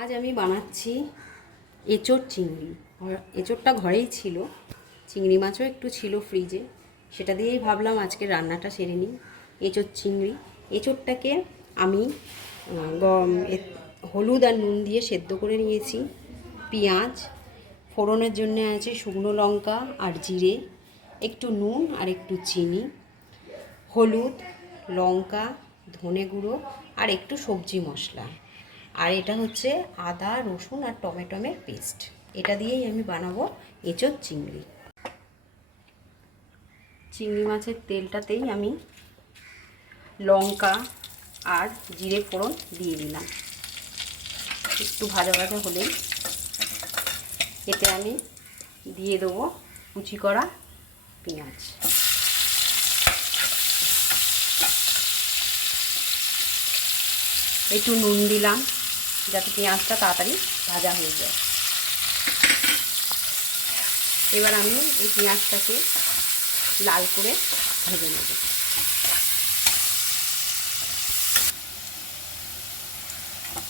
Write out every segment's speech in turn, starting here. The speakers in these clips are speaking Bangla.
আজ আমি বানাচ্ছি এঁচোড় চিংড়ি। এঁচোড়টা ঘরেই ছিল, চিংড়ি মাছও একটু ছিল ফ্রিজে, সেটা দিয়েই ভাবলাম আজকে রান্নাটা সেরে নিই। এঁচোড় চিংড়ি, এঁচোড়টাকে আমি হলুদ আর নুন দিয়ে সেদ্ধ করে নিয়েছি। পেঁয়াজ ফোড়নের জন্য আছে শুকনো লঙ্কা আর জিরে, একটু নুন আর একটু চিনি, হলুদ, লঙ্কা, ধনে গুঁড়ো আর একটু সবজি মশলা। আর এটা হচ্ছে আদা, রসুন আর টমেটোর পেস্ট। এটা দিয়েই আমি বানাবো এঁচোড় চিংড়ি। চিংড়ি মাছের তেলটাতেই আমি লঙ্কা আর জিরে ফোড়ন দিয়ে দিলাম। একটু ভাজা ভাজা হলেই এতে আমি দিয়ে দেবো কুচি করা পেঁয়াজ। একটু নুন দিলাম যাতে পেঁয়াজটা তাড়াতাড়ি ভাজা হয়ে যায়। এবার আমি এই পেঁয়াজটাকে লাল করে ভেজে নেব।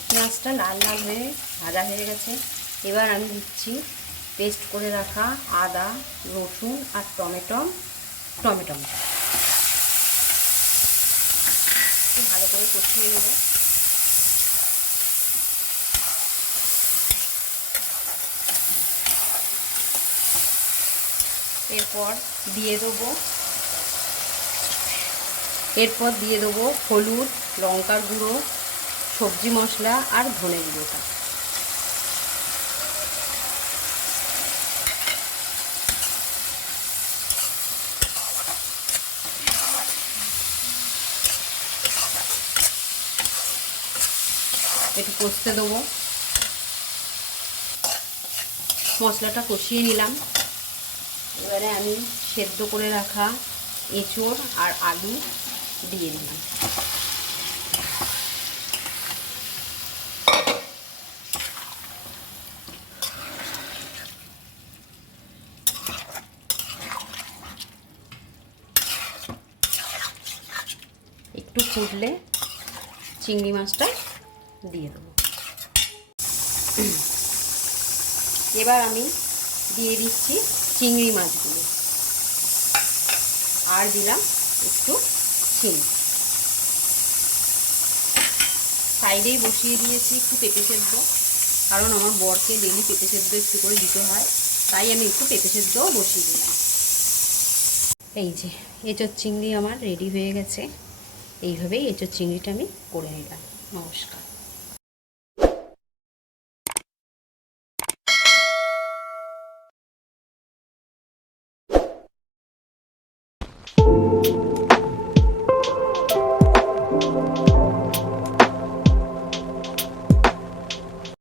পেঁয়াজটা লাল লাল হয়ে ভাজা হয়ে গেছে। এবার আমি দিচ্ছি পেস্ট করে রাখা আদা, রসুন আর টমেটো। ভালো করে কষিয়ে নেব। এরপর দিয়ে দেবো হলুদ, লঙ্কার গুঁড়ো, সবজি মশলা আর ধনে গুঁড়োটা। একটু কষতে দেবো। মশলাটা কষিয়ে নিলাম। এবারে আমি সেদ্ধ করে রাখা এঁচোড় আর আলু দিয়ে দিলাম। একটু ফুটলে চিংড়ি মাছটা দিয়ে দেবো। এবার আমি দিয়ে দিচ্ছি চিংড়ি মাছগুলো আর দিলাম একটু চিনি। সাইডেই বসিয়ে দিয়েছি একটু পেঁপে সেদ্ধ, কারণ আমার বরকে ডেলি পেঁপে সেদ্ধ একটু করে দিতে হয়, তাই আমি একটু পেঁপে সেদ্ধও বসিয়ে দিলাম। এই যে এঁচোড় চিংড়ি আমার রেডি হয়ে গেছে। এইভাবেই এঁচোড় চিংড়িটা আমি করে নিলাম। নমস্কার।